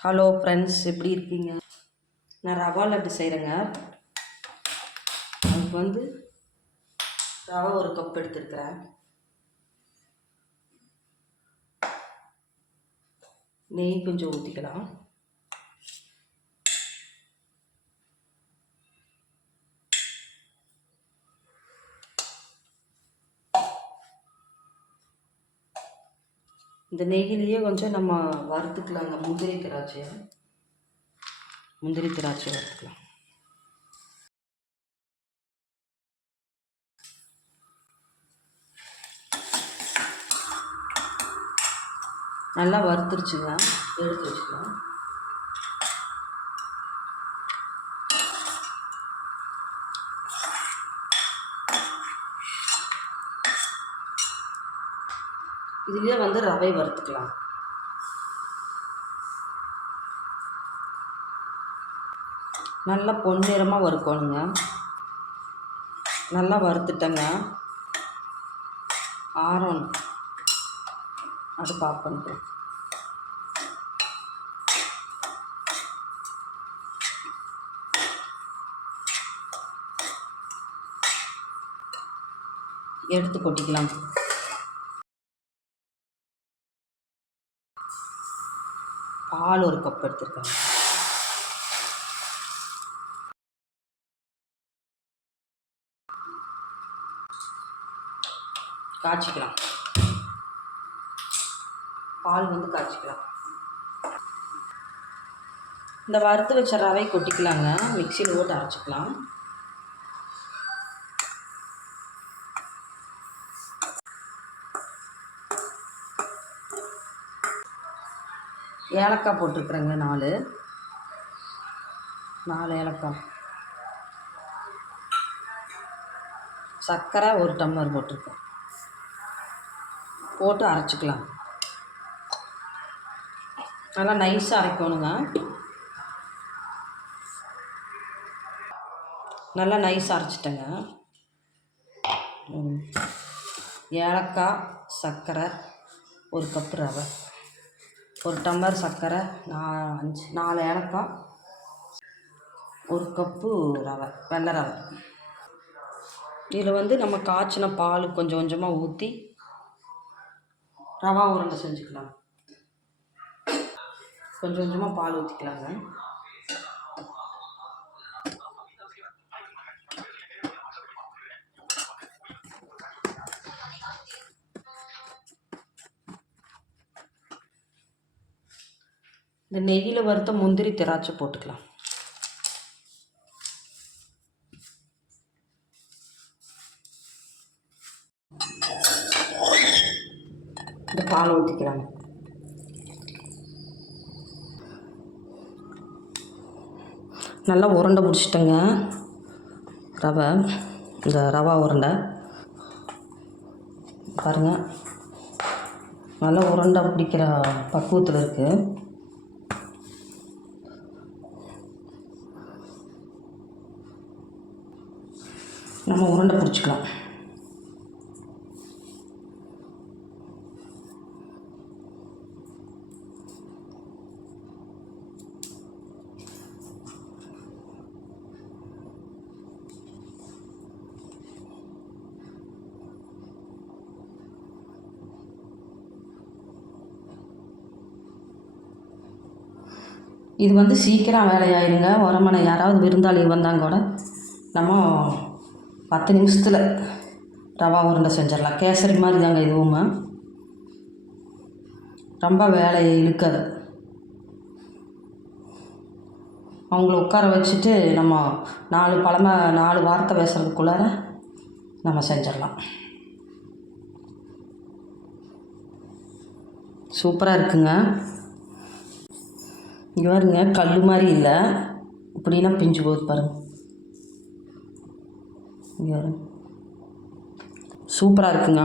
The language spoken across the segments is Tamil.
ஹலோ ஃப்ரெண்ட்ஸ் எப்படி இருக்கீங்க? நான் ரவா லட்டு செய்கிறேங்க அதுக்கு வந்து ரவா ஒரு கப் எடுத்துருக்கிறேன். நெய் கொஞ்சம் ஊற்றிக்கலாம் இந்த நெய்யிலேயே கொஞ்சம் நம்ம வறுத்துக்கலாங்க. முந்திரி திராட்சையை. முந்திரி திராட்சை வறுத்துக்கலாம். நல்லா வறுத்துருச்சுங்க. எடுத்து வச்சுக்கலாம். இதுலேயே வந்து ரவை வறுத்துக்கலாம். நல்லா பொன்னிறமாக வறுக்கணுங்க. நல்லா வறுத்துட்டேங்க. ஆரம் அது ஆஃப் எடுத்து கொட்டிக்கலாம். பால் ஒரு கப் எடுத்துருக்கேன் காய்ச்சிக்கலாம். பால் வந்து காய்ச்சிக்கலாம். இந்த வறுத்து வச்ச ரவை கொட்டிக்கலாங்க. மிக்சியில் போட்டு அரைச்சிக்கலாம். ஏலக்காய் போட்டிருக்குறேங்க நாலு. நாலு ஏலக்காய். சர்க்கரை ஒரு டம்ளர் போட்டிருக்கேன். போட்டு அரைச்சிக்கலாம். நல்லா நைஸாக அரைக்கணுங்க. நல்லா நைஸ் அரைச்சிட்டேங்க. ம். ஏலக்காய் சர்க்கரை ஒரு கப்பு ரவை. ஒரு டம்ளர் சர்க்கரை நான் அஞ்சு நாலு ஏலக்காய் ஒரு கப்பு ரவை வெள்ளை ரவை. இதில் வந்து நம்ம காய்ச்சின பால் கொஞ்சம் கொஞ்சமாக ஊற்றி ரவா உருண்டை செஞ்சுக்கலாம் கொஞ்சம் கொஞ்சமாக பால் ஊற்றிக்கலாங்க இந்த நெய்யில் வறுத்த முந்திரி திராட்சை போட்டுக்கலாம். இந்த பால் ஊற்றிக்கலாங்க நல்லா உருண்டை பிடிச்சிட்டேங்க. ரவை இந்த ரவா உருண்டை. பாருங்கள் நல்லா உருண்டை பிடிக்கிற பக்குவத்தில் இருக்குது நம்ம உருண்டை பிடிச்சிக்கலாம். இது வந்து சீக்கிரம் வேலையாயிருங்க. உரமனை யாராவது விருந்தாளி வந்தாங்க கூட நம்ம பத்து நிமிஷத்தில் ரவா உருண்டை செஞ்சிடலாம். கேசரி மாதிரி தாங்க இதுவும் ரொம்ப வேலையை இழுக்காது. அவங்கள உட்கார வச்சுட்டு நம்ம நாலு பழமை நாலு வார்த்தை பேசுகிறதுக்குள்ளார நம்ம செஞ்சிடலாம். சூப்பராக இருக்குங்க. இங்கே பாருங்க கல் மாதிரி இல்லை. இப்படின்னா பிஞ்சு போகுது பாருங்கள் இங்கே சூப்பராக இருக்குங்க.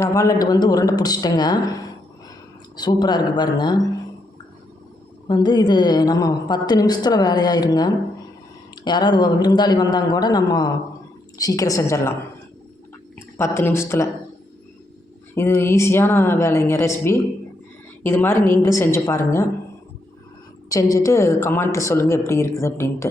ரவா லட்டு வந்து உருண்டை பிடிச்சிட்டேங்க. சூப்பராக இருக்குது பாருங்க. வந்து இது நம்ம பத்து நிமிஷத்தில் வேலையாயிருங்க. யாராவது விருந்தாளி வந்தாங்க கூட நம்ம சீக்கிரம் செஞ்சிடலாம். பத்து நிமிஷத்தில். இது ஈஸியான வேலைங்க ரெசிபி. இது மாதிரி நீங்களும் செஞ்சு பாருங்கள் செஞ்சுட்டு கமெண்ட்டில் சொல்லுங்கள் எப்படி இருக்குது அப்படின்ட்டு.